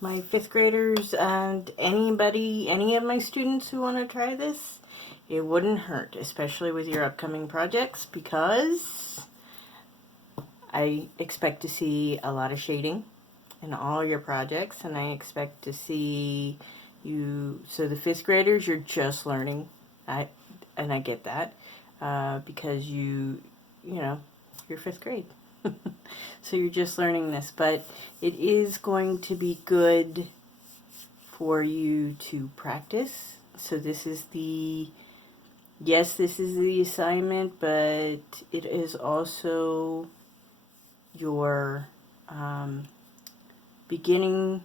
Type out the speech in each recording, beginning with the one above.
my 5th graders and any of my students who want to try this, it wouldn't hurt, especially with your upcoming projects, because I expect to see a lot of shading in all your projects, and I expect to see you, so the 5th graders, you're just learning, I get that, because you know, you're 5th grade. So you're just learning this, but it is going to be good for you to practice. So this is the assignment, but it is also your beginning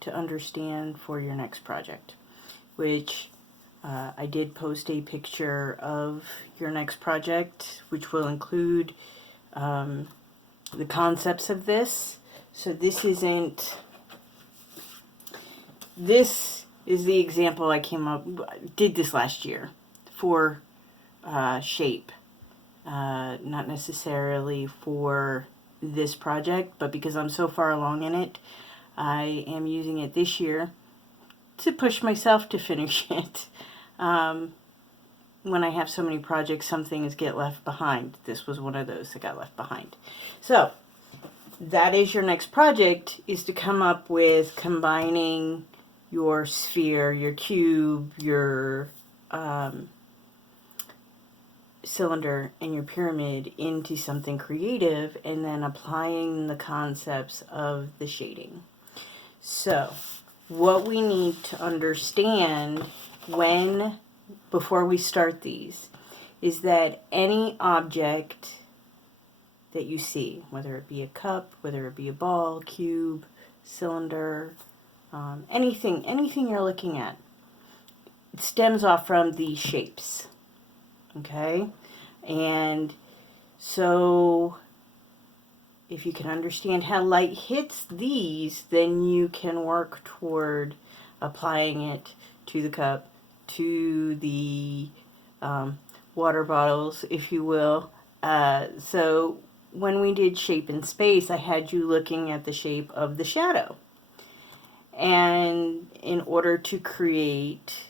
to understand for your next project, which I did post a picture of your next project, which will include the concepts of this. So this is the example I did this last year for shape, not necessarily for this project, but because I'm so far along in it, I am using it this year to push myself to finish it. When I have so many projects, some things get left behind. This was one of those that got left behind. So that is your next project, is to come up with combining your sphere, your cube, your cylinder, and your pyramid into something creative, and then applying the concepts of the shading. So what we need to understand before we start these is that any object that you see, whether it be a cup, whether it be a ball, cube, cylinder, anything you're looking at, it stems off from these shapes. Okay? And so if you can understand how light hits these, then you can work toward applying it to the cup, to the water bottles, if you will. So when we did shape in space, I had you looking at the shape of the shadow. And in order to create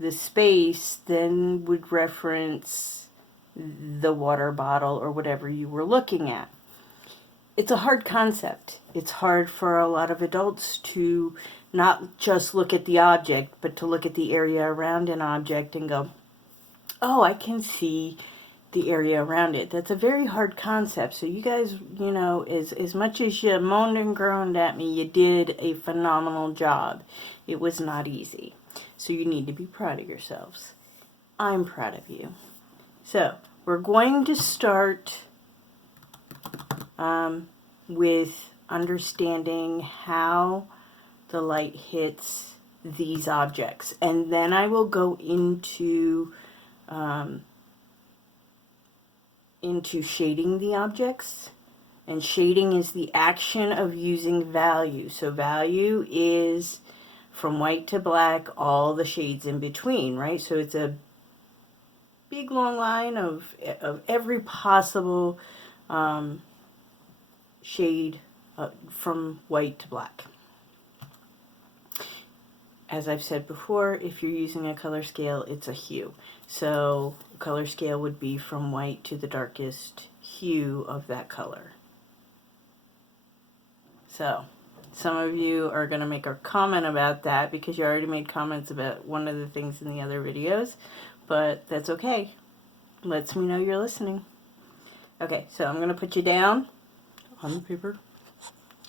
the space, then would reference the water bottle or whatever you were looking at. It's a hard concept. It's hard for a lot of adults to not just look at the object, but to look at the area around an object and go, oh, I can see the area around it. That's a very hard concept. So you guys, as much as you moaned and groaned at me, you did a phenomenal job. It was not easy. So you need to be proud of yourselves. I'm proud of you. So we're going to start with understanding how the light hits these objects, and then I will go into shading the objects. And shading is the action of using value. So value is from white to black, all the shades in between, right? So it's a big long line of every possible shade from white to black. As I've said before, if you're using a color scale, it's a hue. So a color scale would be from white to the darkest hue of that color. So some of you are going to make a comment about that because you already made comments about one of the things in the other videos, but that's okay. Lets me know you're listening. Okay, so I'm going to put you down on the paper.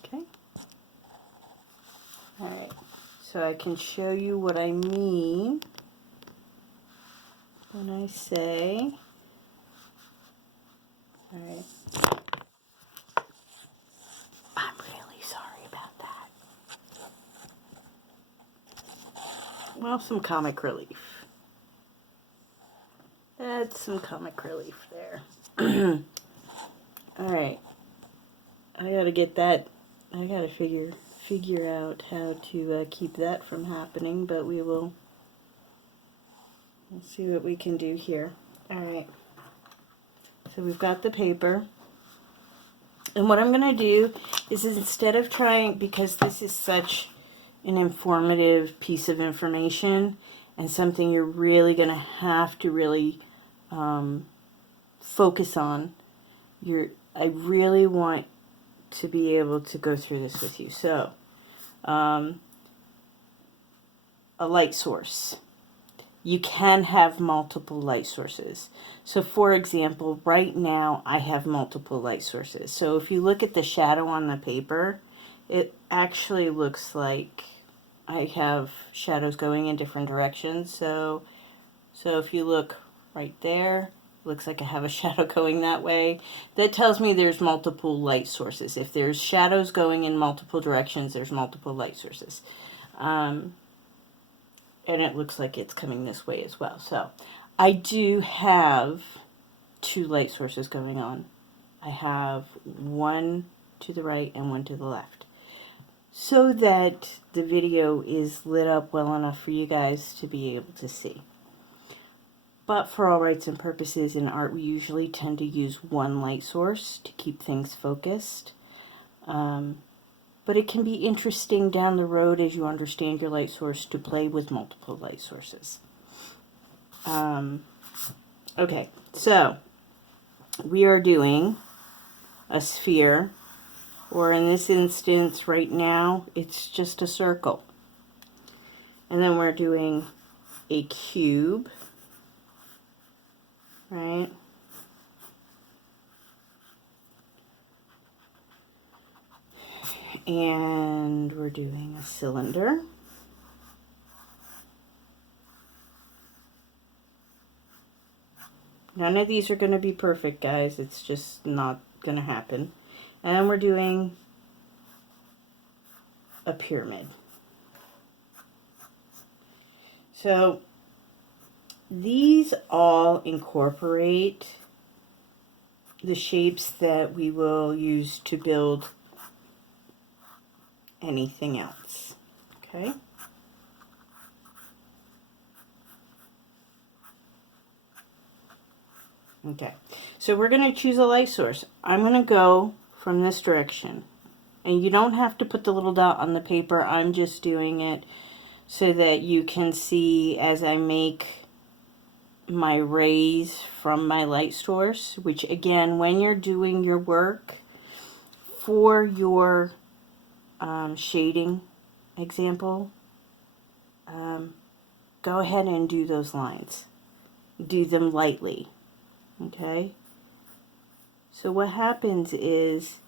Okay. All right. So I can show you what I mean when I say, all right, I'm really sorry about that. Well, some comic relief. That's some comic relief there. All right. I gotta get that, I gotta figure out how to keep that from happening, but we'll see what we can do here. Alright, so we've got the paper, and what I'm going to do is instead of trying, because this is such an informative piece of information and something you're really going to have to really focus on, I really want to be able to go through this with you. So, a light source. You can have multiple light sources. So for example, right now I have multiple light sources. So if you look at the shadow on the paper, it actually looks like I have shadows going in different directions. So if you look right there, looks like I have a shadow going that way. That tells me there's multiple light sources. If there's shadows going in multiple directions, there's multiple light sources. And it looks like it's coming this way as well. So I do have 2 light sources going on. I have one to the right and one to the left, so that the video is lit up well enough for you guys to be able to see. But for all rights and purposes in art, we usually tend to use one light source to keep things focused. But it can be interesting down the road as you understand your light source to play with multiple light sources. Okay, so we are doing a sphere, or in this instance right now, it's just a circle. And then we're doing a cube, right? And we're doing a cylinder. None of these are going to be perfect, guys. It's just not going to happen. And then we're doing a pyramid. So these all incorporate the shapes that we will use to build anything else. Okay? Okay, so we're going to choose a light source. I'm going to go from this direction. And you don't have to put the little dot on the paper. I'm just doing it so that you can see as I make my rays from my light source, which again, when you're doing your work for your shading example, go ahead and do those lines. Do them lightly. Okay? So what happens is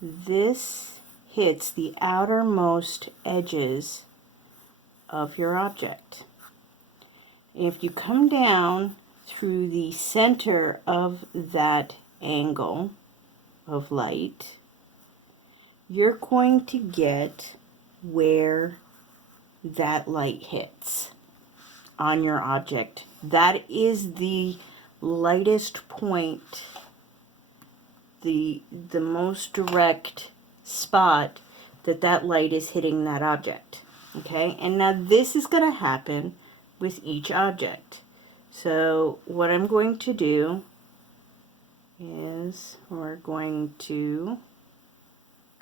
this hits the outermost edges of your object. If you come down through the center of that angle of light, you're going to get where that light hits on your object. That is the lightest point, the most direct spot that light is hitting that object. Okay, and now this is going to happen with each object. So what I'm going to do is we're going to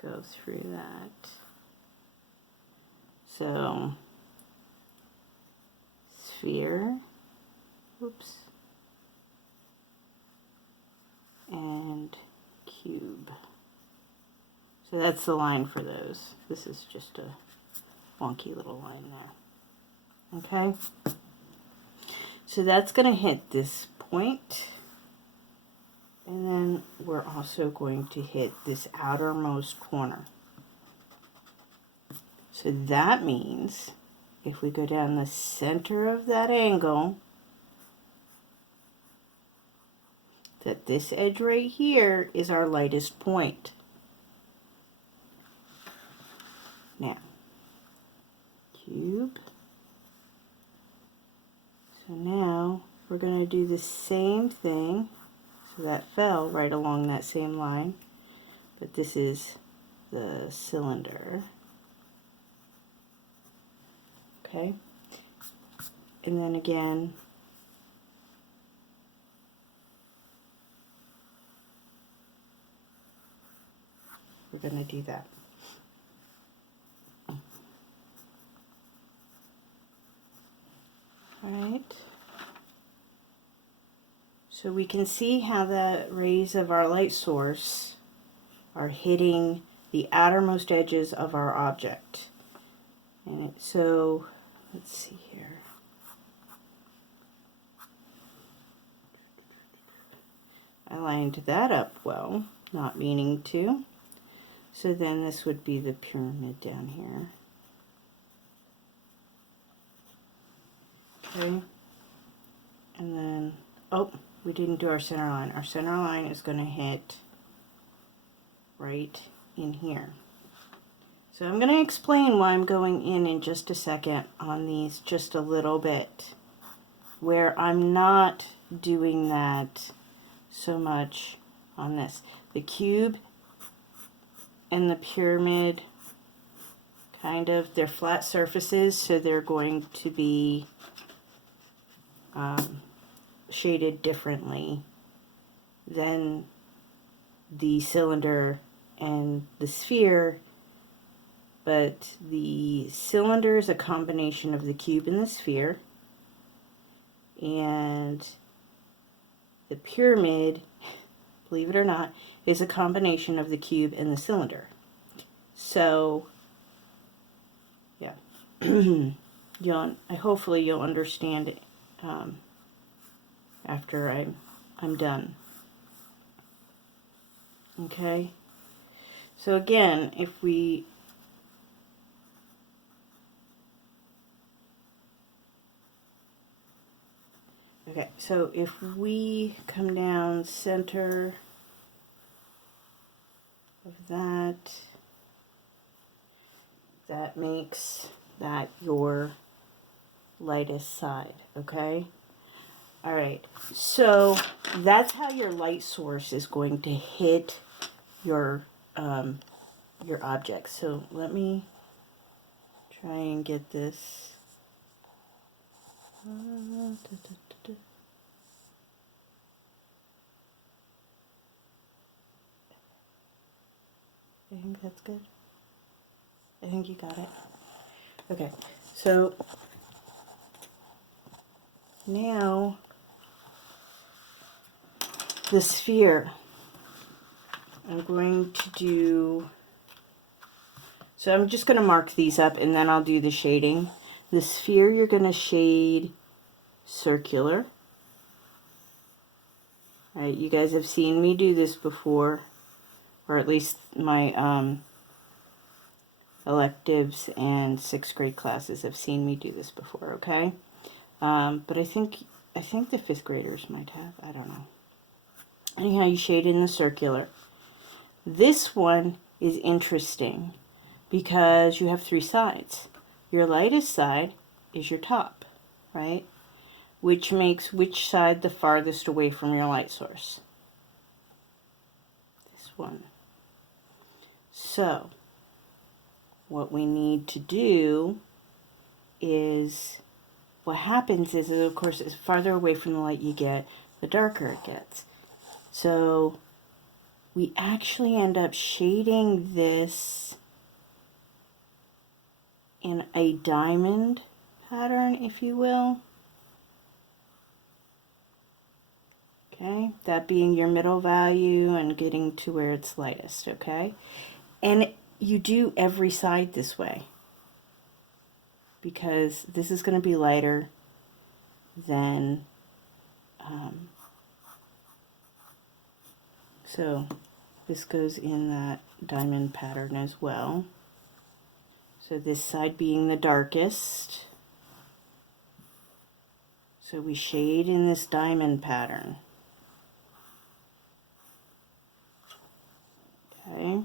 go through that. So sphere, oops, and cube. So that's the line for those. This is just a wonky little line there. Okay? So that's going to hit this point. And then we're also going to hit this outermost corner. So that means if we go down the center of that angle, that this edge right here is our lightest point. Now, cube. So now we're going to do the same thing. So that fell right along that same line. But this is the cylinder. Okay. And then again, we're going to do that. So we can see how the rays of our light source are hitting the outermost edges of our object. And so, let's see here. I lined that up well, not meaning to. So then this would be the pyramid down here. Okay. And then, oh, we didn't do our center line. Our center line is going to hit right in here. So I'm going to explain why I'm going in just a second on these just a little bit, where I'm not doing that so much on this. The cube and the pyramid, kind of, they're flat surfaces, so they're going to be shaded differently than the cylinder and the sphere. But the cylinder is a combination of the cube and the sphere, and the pyramid, believe it or not, is a combination of the cube and the cylinder. So, yeah, hopefully you'll understand it after I'm done. Okay. So again, if we so if we come down center of that makes that your lightest side, okay? All right, so that's how your light source is going to hit your object. So let me try and get this. I think that's good. I think you got it. Okay, so now the sphere, I'm going to do, so I'm just going to mark these up and then I'll do the shading. The sphere you're going to shade circular. All right, you guys have seen me do this before, or at least my electives and 6th grade classes have seen me do this before, okay? But I think the 5th graders might have, I don't know. Anyhow, you shade in the circular. This one is interesting because you have 3 sides. Your lightest side is your top, right? Which makes which side the farthest away from your light source? This one. So, what we need to do is, what happens is, of course, as farther away from the light you get, the darker it gets. So, we actually end up shading this in a diamond pattern, if you will. Okay, that being your middle value and getting to where it's lightest, okay? And you do every side this way because this is going to be lighter than, so this goes in that diamond pattern as well. So this side being the darkest. So we shade in this diamond pattern. Okay.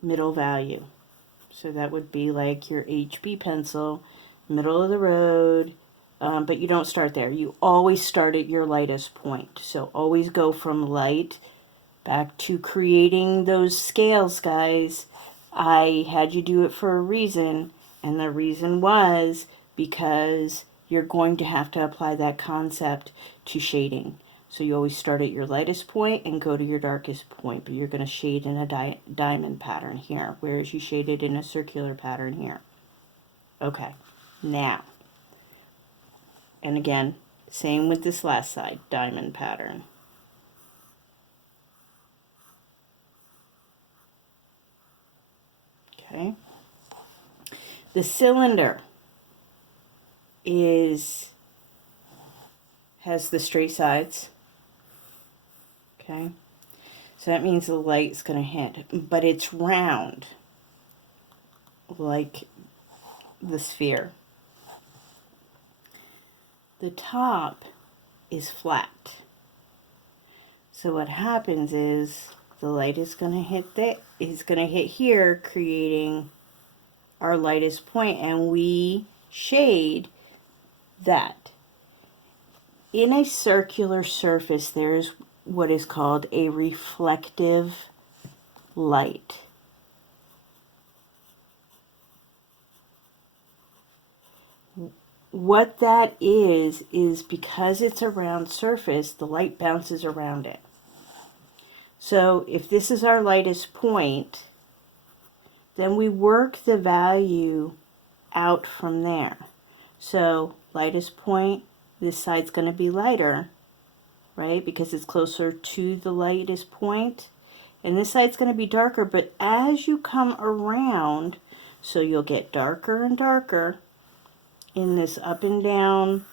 Middle value. So that would be like your HB pencil, middle of the road, but you don't start there. You always start at your lightest point. So always go from light back to creating those scales, guys. I had you do it for a reason, and the reason was because you're going to have to apply that concept to shading. So you always start at your lightest point and go to your darkest point, but you're going to shade in a diamond pattern here, whereas you shaded in a circular pattern here. Okay, now, and again, same with this last side, diamond pattern. Okay. The cylinder has the straight sides. Okay. So that means the light's going to hit, but it's round, like the sphere. The top is flat. So what happens is the light is going to hit here, creating our lightest point, and we shade that. In a circular surface, there is what is called a reflective light. What that is because it's a round surface, the light bounces around it. So if this is our lightest point, then we work the value out from there. So lightest point, this side's going to be lighter, right? Because it's closer to the lightest point. And this side's going to be darker, but as you come around, so you'll get darker and darker in this up and down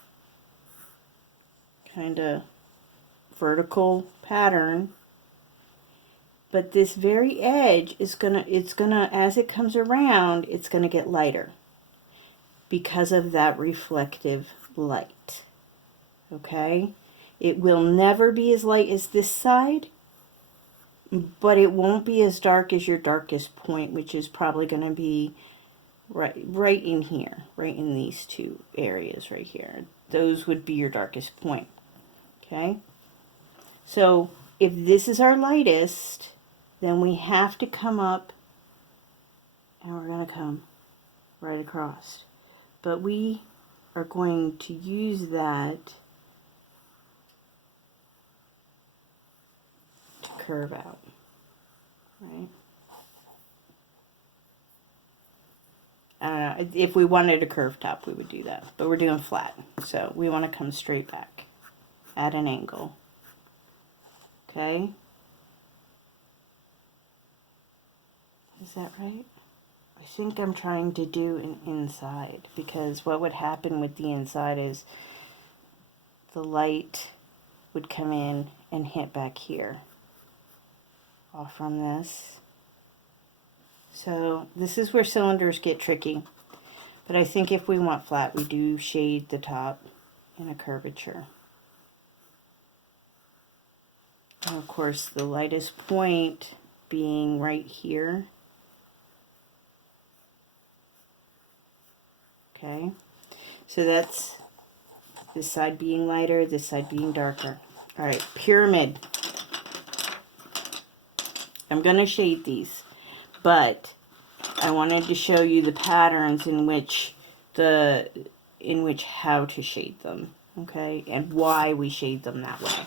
kind of vertical pattern. But this very edge is it's gonna, as it comes around, it's gonna get lighter because of that reflective light. Okay? It will never be as light as this side, but it won't be as dark as your darkest point, which is probably gonna be right in here, right in these two areas right here. Those would be your darkest point. Okay? So if this is our lightest, then we have to come up, and we're going to come right across. But we are going to use that to curve out, right? If we wanted a curved top, we would do that. But we're doing flat, so we want to come straight back at an angle. Okay? Is that right? I think I'm trying to do an inside, because what would happen with the inside is the light would come in and hit back here off from this. So this is where cylinders get tricky. But I think if we want flat, we do shade the top in a curvature. And of course, the lightest point being right here. Okay, so that's this side being lighter, this side being darker. All right, pyramid. I'm going to shade these, but I wanted to show you the patterns in which how to shade them, okay, and why we shade them that way.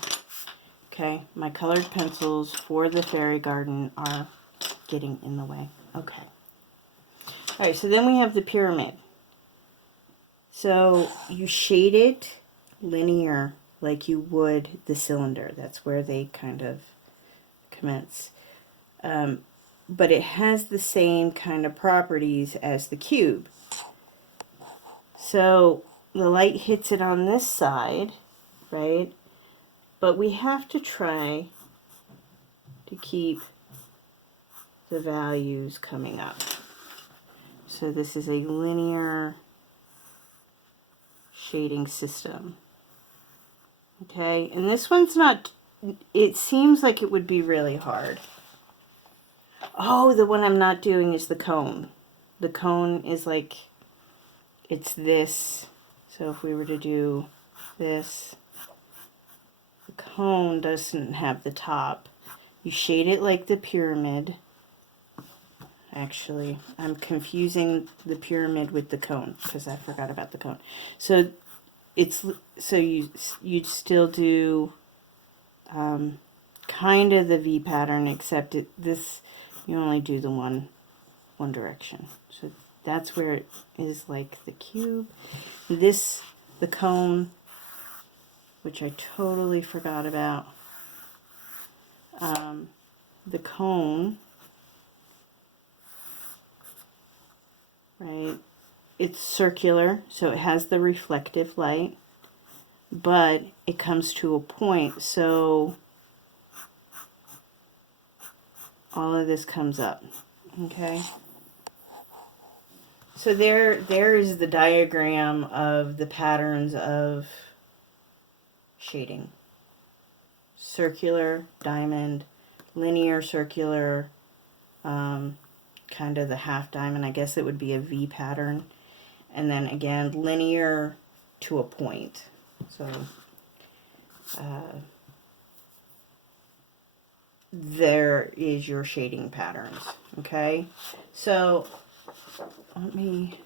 Okay, my colored pencils for the fairy garden are getting in the way. Okay. All right, so then we have the pyramid. So you shade it linear like you would the cylinder. That's where they kind of commence. But it has the same kind of properties as the cube. So the light hits it on this side, right? But we have to try to keep the values coming up. So this is a linear shading system. Okay, and this one's not, it seems like it would be really hard. Oh, the one I'm not doing is the cone. The cone is like, it's this. So if we were to do this, the cone doesn't have the top. You shade it like the pyramid. Actually, I'm confusing the pyramid with the cone because I forgot about the cone. So you'd still do kind of the V pattern, except this you only do the one direction. So That's where it is like the cube. This, the cone, which I totally forgot about. The cone, right? It's circular, so it has the reflective light, but it comes to a point, so all of this comes up, okay? So there is the diagram of the patterns of shading. Circular, diamond, linear, circular, kind of the half diamond. I guess it would be a V pattern. And then again, linear to a point. So there is your shading patterns. Okay, so let me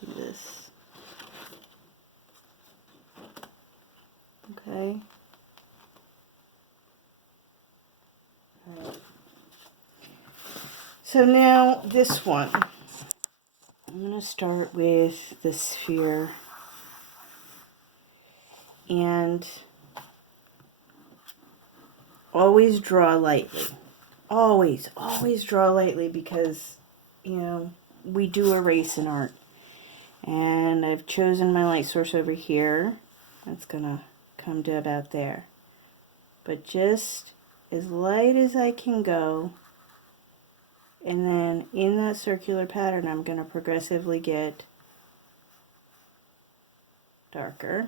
do this. Okay. All right. So now this one. I'm going to start with the sphere, and always draw lightly. Always draw lightly, because, you know, we do erase in art. And I've chosen my light source over here. That's going to come to about there. But just as light as I can go. And then in that circular pattern, I'm going to progressively get darker.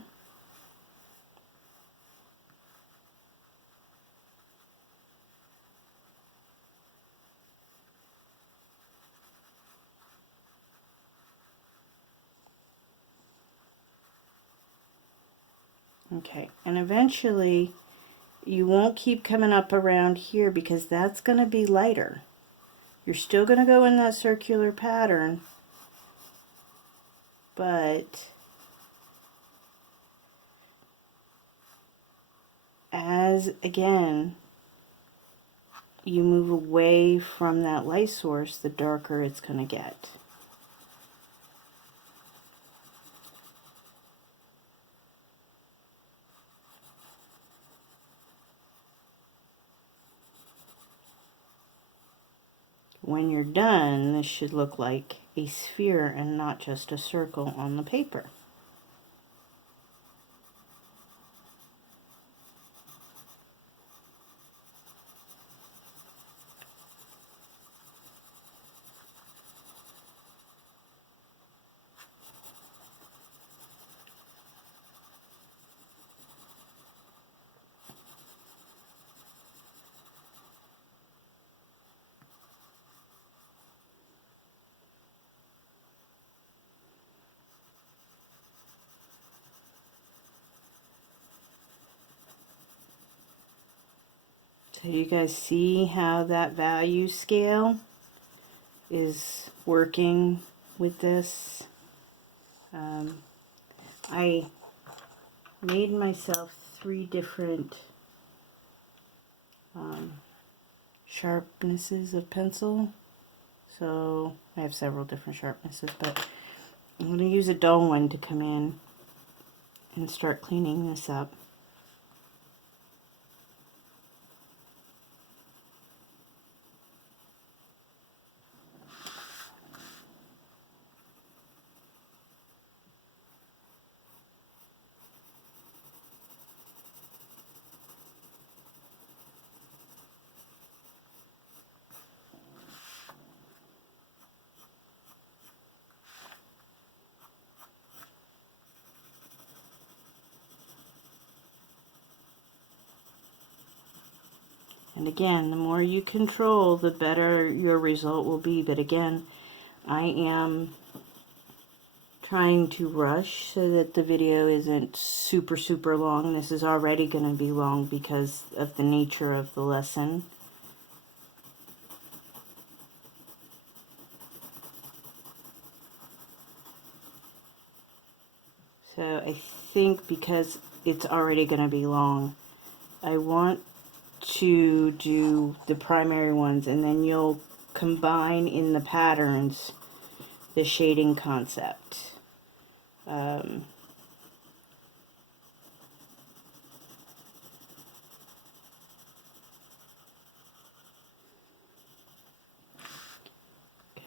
Okay, and eventually you won't keep coming up around here, because that's going to be lighter. You're still going to go in that circular pattern, but as, again, you move away from that light source, the darker it's going to get. When you're done, this should look like a sphere and not just a circle on the paper. So you guys see how that value scale is working with this? I made myself 3 different sharpnesses of pencil. So I have several different sharpnesses, but I'm going to use a dull one to come in and start cleaning this up. And again, the more you control, the better your result will be. But again, I am trying to rush so that the video isn't super long. This is already going to be long because of the nature of the lesson. So I think because it's already going to be long, I want to do the primary ones, and then you'll combine in the patterns the shading concept.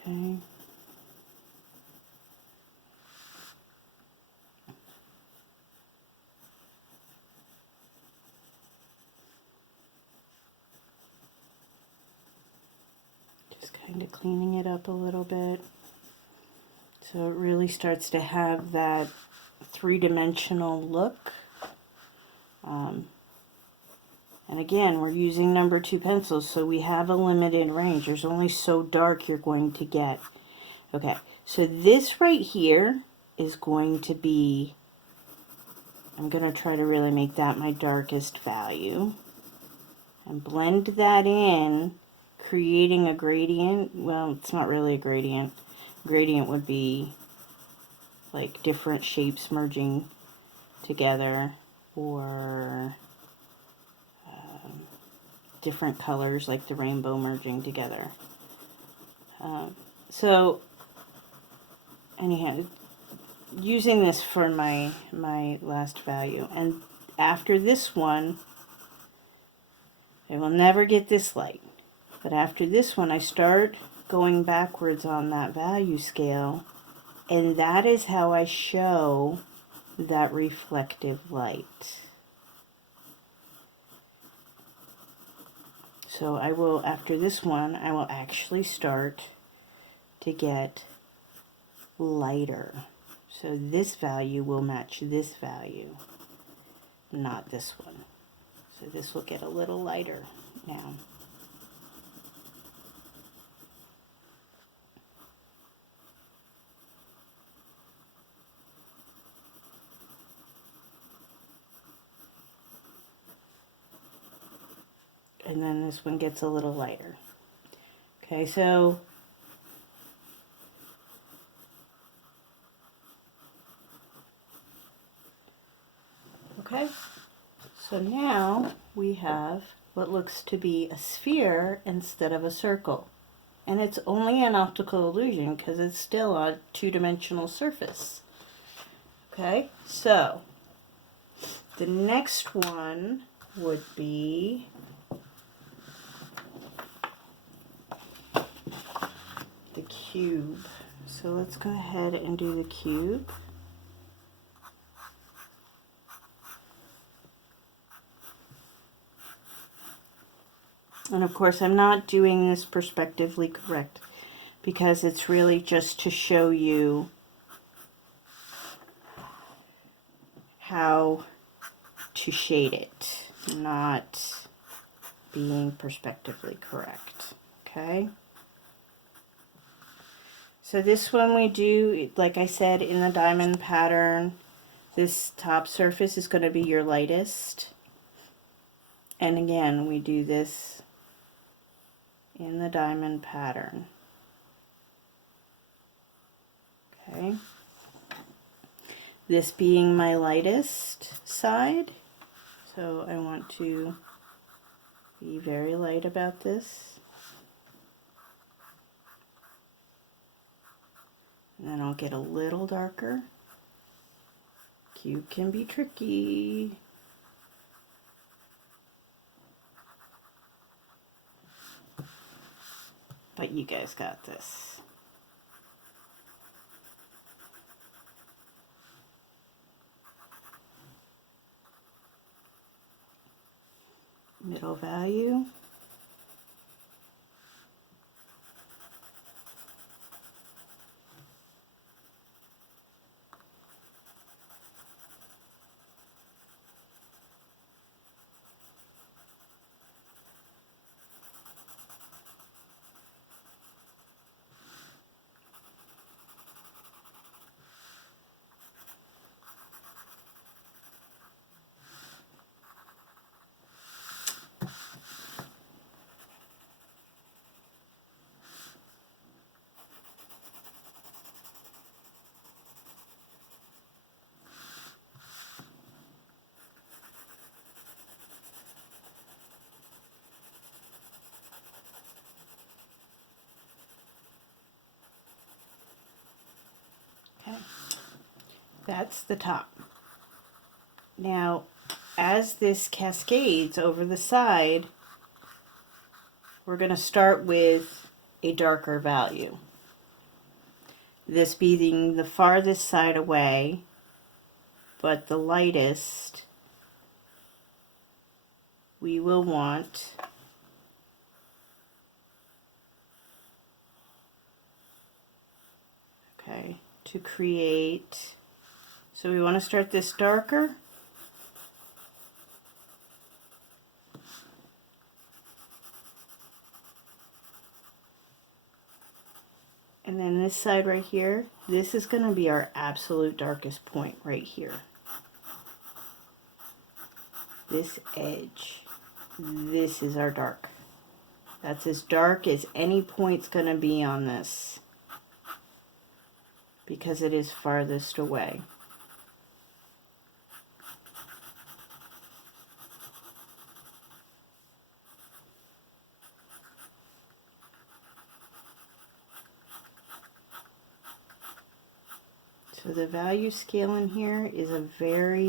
Okay. Just kind of cleaning it up a little bit. So it really starts to have that three-dimensional look. And again, we're using number 2 pencils, so we have a limited range. There's only so dark you're going to get. Okay, so this right here is going to be, I'm going to try to really make that my darkest value. And blend that in, creating a gradient. Well, it's not really a gradient. Gradient would be like different shapes merging together, or different colors like the rainbow merging together. So anyhow, using this for my last value, and after this one, I will never get this light, but after this one I start going backwards on that value scale, and that is how I show that reflective light. So I will, after this one, I will actually start to get lighter. So this value will match this value, not this one. So this will get a little lighter now. And then this one gets a little lighter. Okay, so so now we have what looks to be a sphere instead of a circle. And it's only an optical illusion because it's still a two-dimensional surface. Okay, so the next one would be the cube. So let's go ahead and do the cube. And of course, I'm not doing this perspectively correct because it's really just to show you how to shade it, not being perspectively correct. Okay? So this one we do, like I said, in the diamond pattern, this top surface is going to be your lightest. And again, we do this in the diamond pattern. Okay. This being my lightest side, so I want to be very light about this. And then I'll get a little darker. Cube can be tricky. But you guys got this. Middle value. That's the top. Now, as this cascades over the side, we're going to start with a darker value. This being the farthest side away, but the lightest, we will want to create, so we want to start this darker, and then this side right here, this is going to be our absolute darkest point right here. This edge, this is our dark. That's as dark as any point's going to be on this, because it is farthest away. So the value scale in here is a very